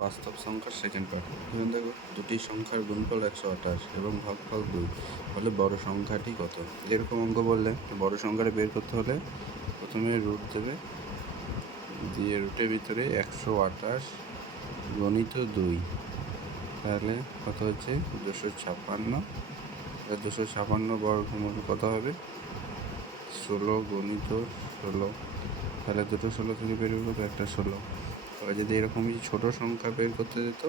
বাস্তব সংখ্যার second part. এখন দেখো, দুটি সংখ্যার গুণফল 128 এবং ভাগফল 2 হলে বড় সংখ্যাটি কত? এরকম অঙ্ক বললে বড় সংখ্যাটা বের করতে হলে প্রথমে রুট দেবে, দিয়ে রুটের ভিতরে 128 গণিত 2, তাহলে কত হচ্ছে 256। 256 বর্গমূল কত হবে? 16 গণিত 16, তাহলে দুটো 16 থেকে বের করবো একটা 16। এবার যদি এরকমই ছোট সংখ্যা বের করতে দিত,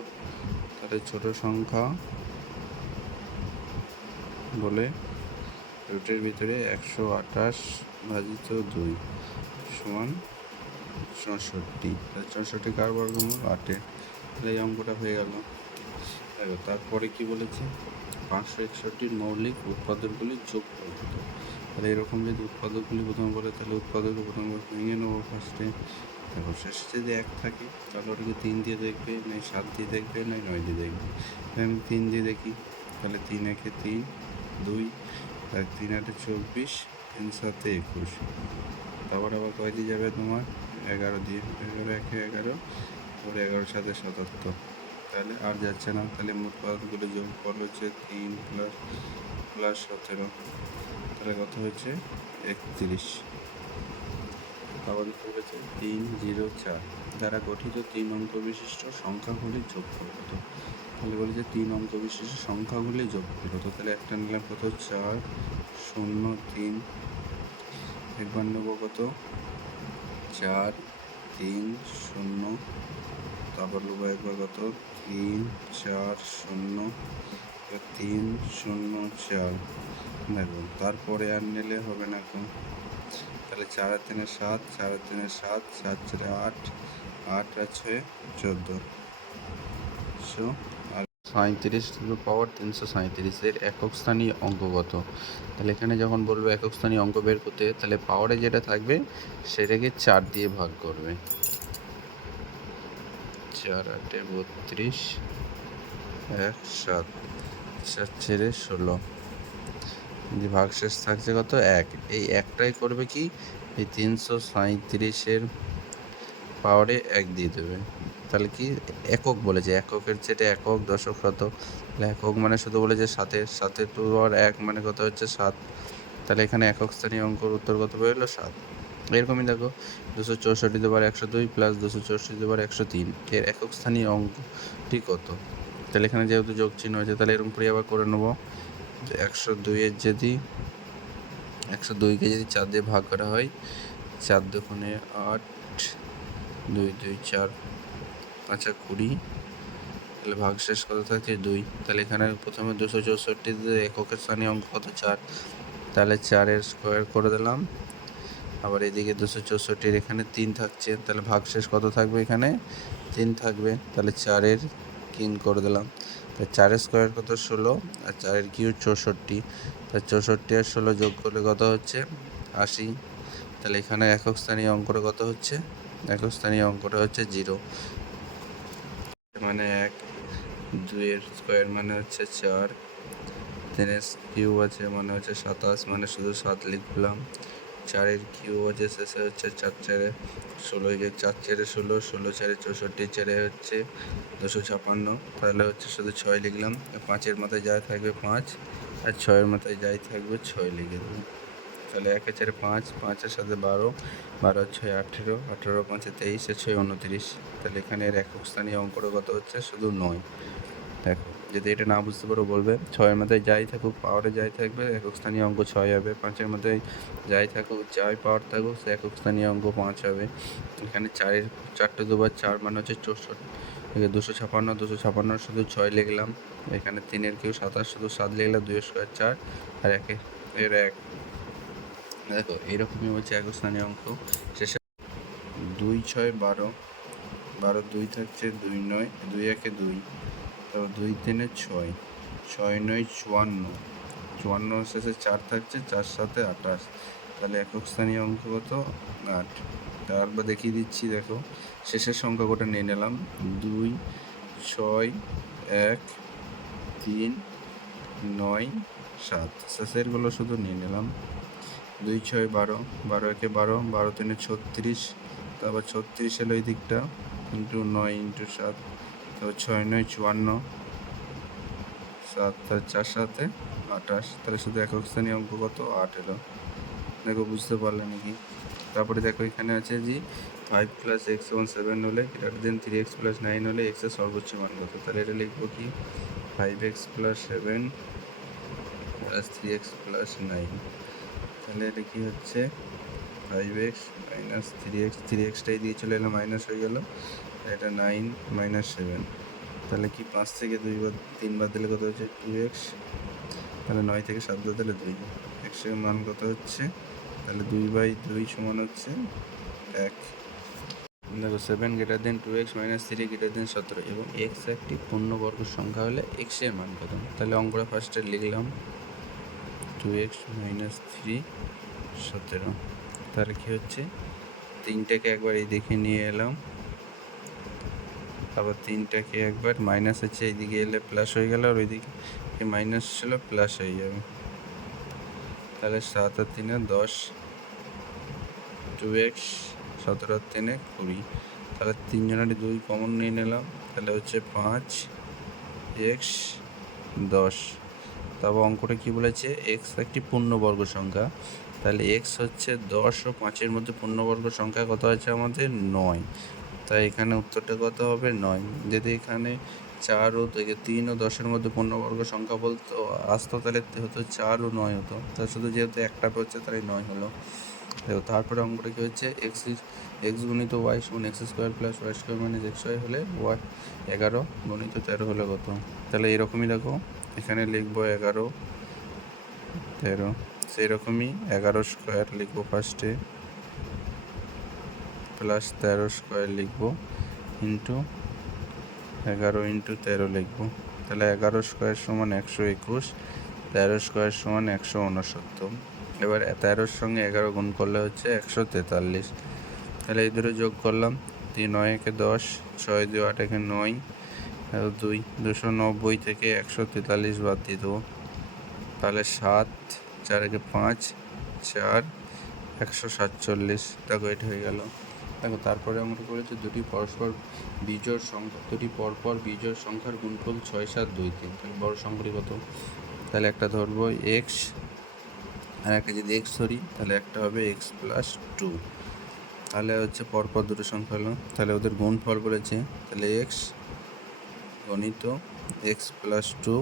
তাহলে ছোট সংখ্যা বলে রুটের ভিতরে 128 ভাজিত 2 সমান 64। তাহলে 64 কার বর্গমূল? 8-এর। তাহলে এই অঙ্কটা হয়ে গেল। দেখো তারপরে কি বলেছে, 561 মৌলিক উৎপাদকগুলি যোগ করতে। তাহলে এরকম যদি উৎপাদকগুলি প্রথমে বলে, তাহলে উৎপাদক প্রথমে ভেঙে নেবো ফার্স্টে। দেখো শেষে যদি 1 থাকে, তাহলে ওটাকে 3 দিয়ে দেখবে, নয় 7 দিয়ে দেখবে, নয় 9 দিয়ে দেখবে। আমি 3 দিয়ে দেখি, তাহলে 3 একে 3, 2, আর 3 8 24, 3 7 21। তারপর আবার কয় দিয়ে যাবে তোমার? 11 দিয়ে। 11 একে 11, তারপরে 11 7 77। তাহলে আর যাচ্ছে না, তাহলে মোট পাওয়ারগুলো যোগফল হচ্ছে 3 প্লাস 17, তাহলে কত হচ্ছে 31। আবার বলেছে 304 দ্বারা গঠিত 3 অঙ্ক বিশিষ্ট সংখ্যাগুলির যোগফল কত? তাহলে বলেছে 3 অঙ্ক বিশিষ্ট সংখ্যাগুলির যোগফল কত? তাহলে একটা নিলাম কত? 4 0 3। একবার নেবো কত? 4 3 0। তারপর নেবো একবার কত? 3 4 0, 3 0 4। দেখো তারপরে আর নিলে হবে না এখন। তাহলে 4 আর 3 7, 4 আর 3 7, 7 4 8, 8 আর 6 14। আর 37 এর একক স্থানীয় অঙ্ক কত? তাহলে এখানে যখন বলবো একক স্থানীয় অঙ্ক বের করতে, তাহলে পাওয়ারে যেটা থাকবে সেটাকে 4 দিয়ে ভাগ করবে। 4 8 32, 1 7, 4 4 16, যে ভাগশেষ থাকছে কত? 1। এই একটাই করবে কি, এই 337-এর পাওয়ারে 1 দিয়ে দেবে। তাহলে কি একক বলেছে, এককের যেটা একক দশক শতক, তাহলে একক মানে শুধু বলেছে 7-এর টু পাওয়ার 1 মানে কত হচ্ছে 7। তাহলে এখানে একক স্থানীয় অঙ্কর উত্তর কত বেরোলো? 7। এরকমই দেখো 264 প্লাস 264 103 এর একক স্থানীয় অঙ্কটি কত? তাহলে এখানে যেহেতু যোগ চিহ্ন হয়েছে, তাহলে এরকম করে আবার করে নেবো। 102-কে যদি 4 দিয়ে ভাগ করা হয়, 4 দুগুণে 8, 2 2 4, 5 20, তাহলে ভাগশেষ কত থাকে? 2। তাহলে এখানে প্রথমে 264 এককের স্থানীয় অঙ্ক কত? 4। তাহলে 4-এর স্কোয়ার করে দিলাম। আবার এদিকে 264 এখানে 3 থাকছে, তাহলে ভাগশেষ কত থাকবে? এখানে 3 থাকবে। তাহলে 4-এর 3 করে দিলাম। তাহলে 4-এর স্কোয়ার কত? 16, আর 4-এর কিউব 64। তাহলে 64 আর 16 যোগ করলে কত হচ্ছে? 80। তাহলে এখানে একক স্থানীয় অঙ্কটা কত হচ্ছে? একক স্থানীয় অঙ্কটা হচ্ছে 0, মানে 1। 2-এর স্কোয়ার মানে হচ্ছে 4, 3-এর কিউব আছে মানে হচ্ছে 27, মানে শুধু 7 লিখলাম। 4-এর কিউব আছে শেষে হচ্ছে 4 4 16, যে 4 4 16, 16 4 64, 4 হচ্ছে 256, তাহলে হচ্ছে শুধু 6 লিখলাম। 5-এর মাথায় যাই থাকবে 5, আর 6-এর মাথায় যাই থাকবে 6 লিখে দেবো। তাহলে 1 4 5, 5-এর সাথে 12, 12 6 18, 18 5 23, 6 29। তাহলে এখানে এর একক স্থানীয় অঙ্কটা কত হচ্ছে? শুধু 9। দেখো যদি এটা না বুঝতে পারো বলবে, 6-এর মাথায় যাই থাকুক পাওয়ারে যাই থাকবে একক স্থানীয় অঙ্ক 6 হবে। 5-এর মাথায় যাই থাকুক যাই পাওয়ার থাকুক সে একক স্থানীয় অঙ্ক 5 হবে। এখানে 4-এর 4টে দুবার 4 মানে হচ্ছে 64, 256, 256 শুধু 6 লিখলাম। এখানে 3-এর কিউব 27, শুধু 7 লিখলাম। 2-এর স্কোয়ার 4, আর 1-এর 1। দেখো এইরকমই হচ্ছে একক স্থানীয় অঙ্ক। শেষে 2 6 12, 12 2 থাকছে 2 9, 2 1 2, তো 2 3 6, 6 9 54, 54 শেষে 4 থাকছে, 4 7 28। তাহলে একক স্থানীয় অঙ্ক কত? 8। তারপর দেখিয়ে দিচ্ছি, দেখো শেষের সংখ্যা কোটা নিয়ে নিলাম। 2 6 1 3 9 7, শেষেরগুলো শুধু নিয়ে নিলাম। 2 6 12, 12 1 12, 12 3 36, তারপর 36 এলো এই দিকটা, ইন্টু 9 ইন্টু 7, তো 6×9 = 54, 7 আর 4 7 28, তাহলে শুধু একক স্থানীয় অঙ্ক কত 8 এলো। দেখো বুঝতে পারলে নাকি? তারপরে দেখো এখানে আছে যে 5 + x = 7 হলে > 3x + 9 হলে x এর সর্বোচ্চ মান কত। তাহলে এটা লিখবো কি 5x + 7 + 3x + 9। তাহলে এটা কি হচ্ছে 5x - 3x, 3xটাই দিয়ে চলে এলো, মাইনাস হয়ে গেল, এটা 9 - 7। তাহলে কি 5 থেকে 3 বাদ দিলে কত হচ্ছে 2x। তাহলে 9 থেকে 7 বাদ দিলে 2, x এর মান কত হচ্ছে, তাহলে 2/2 সমান হচ্ছে 1। দেখো 7 > 2x - 3 > 17 এবং x একটি পূর্ণবর্গ সংখ্যা হলে x এর মান কত। তাহলে অঙ্কটা ফার্স্টে লিখলাম 2x - 3 17। তাহলে কি হচ্ছে 3টাকে একবার এই দিকে নিয়ে এলাম, আবার 3টাকে একবার মাইনাস হচ্ছে এইদিকে এলে প্লাস হয়ে গেল, আর ওইদিকে মাইনাস ছিল প্লাস হয়ে যাবে। তাহলে 7 আর 3 10, 2x, 17 আর 3 20। তাহলে 3 জনেরই 2 কমন নিয়ে নিলাম, তাহলে হচ্ছে 5x 10। তারপর অঙ্কটা কি বলেছে, x একটি পূর্ণবর্গ সংখ্যা। তাহলে x হচ্ছে 10 ও 5-এর মধ্যে পূর্ণবর্গ সংখ্যা কত আছে আমাদের 9। তাই এখানে উত্তরটা কত হবে 9। যদি এখানে 4 ও 3 ও 10-এর মধ্যে পূর্ণবর্গ সংখ্যা বলতো আসতো, তাহলে হতো 4 ও 9 হতো। তা শুধু যেহেতু একটা হচ্ছে তাই 9 হলো। দেখো তারপরে অঙ্কটা কি হচ্ছে x × y = x² + y² - xy হলে y 11 × 13 হলে কত। তাহলে এরকমই দেখো এখানে লিখবো 11 13, সেই রকমই 11² লিখবো ফার্স্টে, প্লাস 13² লিখবো, ইন্টু 11 × 13 লিখবো। তাহলে 11² = 121, 13² = 169। এবার 13-র সঙ্গে 11 গুণ করলে হচ্ছে 143। তাহলে এই দুটো যোগ করলাম, 3 9 × 10, 6 2 8 × 9, 2 290 থেকে 143 বাদ দিয়ে দেবো। তাহলে 7 4 × 5 4 147। দেখো এটা হয়ে গেল। দেখো তারপরে আমরা করেছি দুটি পরপর বিজোড় সংখ্যার গুণফল 6 7 2 3। তাহলে বড় সংখ্যাটি কত। তাহলে একটা ধরবো x, আর একটা যদি x ধরি তাহলে একটা হবে x + 2। তাহলে হচ্ছে পরপর দুটো সংখ্যা হলো, তাহলে ওদের গুণফল বলেছে। তাহলে x × x + 2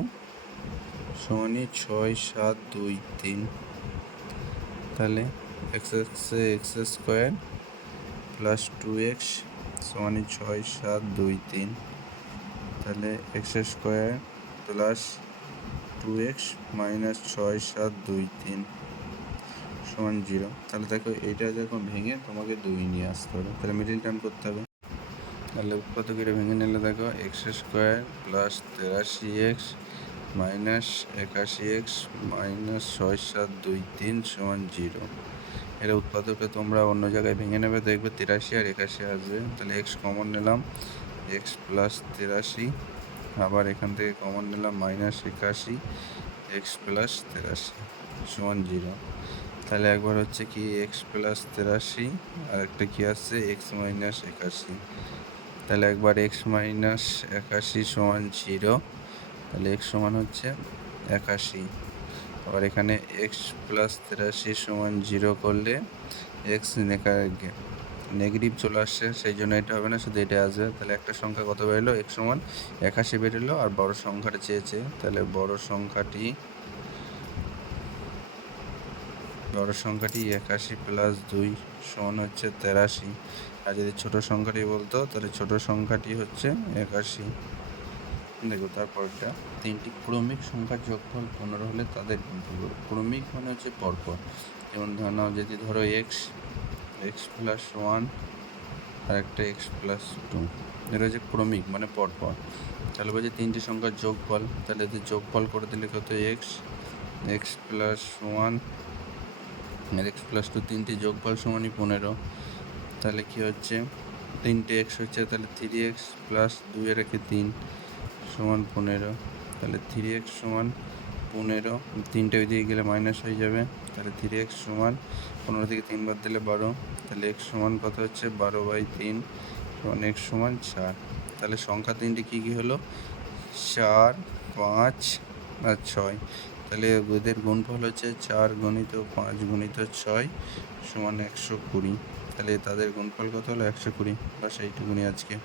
= 6 7 2 3। তাহলে x² + 2x = 6 7 2 3। তাহলে x² + 2x - 6 7 2 3 = 0। তাহলে দেখো এইটা যখন ভেঙে তোমাকে 2 নিয়ে আসতে হবে, তাহলে মিডিল টার্ম করতে হবে। তাহলে উৎপাদকের ভেঙে নিলে দেখো x² + 83x - 81x - 6 7 2 3 = 0। এটা উৎপাদকে তোমরা অন্য জায়গায় ভেঙে নেবে, দেখবে 83 আর 81 আসবে। তাহলে x কমন নিলাম, x + 83, আবার এখান থেকে কমন নিলাম -81 x + 83 = 0। তাহলে একবার হচ্ছে কি x + 83, আর একটা কি আসছে x - 81। তাহলে একবার x - 81 = 0, তাহলে x সমান হচ্ছে 81। আবার এখানে x + 83 = 0 করলে x নেগেটিভ চলে আসছে, সেই জন্য এটা হবে না, শুধু এটা আসবে। তাহলে একটা সংখ্যা কত বেরোলো, x সমান 81 বেরোলো। আর বড় সংখ্যাটা চেয়েছে, তাহলে বড় সংখ্যাটি 81 + 2 সমান হচ্ছে 83। আর যদি ছোট সংখ্যাটি বলতো তাহলে ছোট সংখ্যাটি হচ্ছে 81। দেখো তারপরটা, 3টি ক্রমিক সংখ্যার যোগফল 15 হলে তাদের গুণফল করো। ক্রমিক মানে হচ্ছে পরপর। যেমন ধরো x + 1 আর একটা x + 2, এটা হচ্ছে ক্রমিক মানে পরপর। তাহলে বলছে 3টি সংখ্যার যোগফল, তাহলে এদের যোগফল করে দিলে কত x + 1 আর x + 2, 3টি যোগফল সমানই 15। তাহলে কি হচ্ছে 3টে x হচ্ছে, তাহলে 3x + 2 এর একে 3 = 15। তাহলে 3x = 15, 3টে ওই দিকে গেলে মাইনাস হয়ে যাবে। তাহলে 3x = 15 থেকে 3 বাদ দিলে 12। তাহলে x সমান কত হচ্ছে 12/3 = x = 4। তাহলে সংখ্যা তিনটি কী কী হলো? 4, 5 আর 6। তাহলে এদের গুণফল হচ্ছে 4 গুণিত 5 গুণিত 6 সমান 120। তাহলে তাদের গুণফল কত হলো? 120। বাস এইটুকুনি আজকে।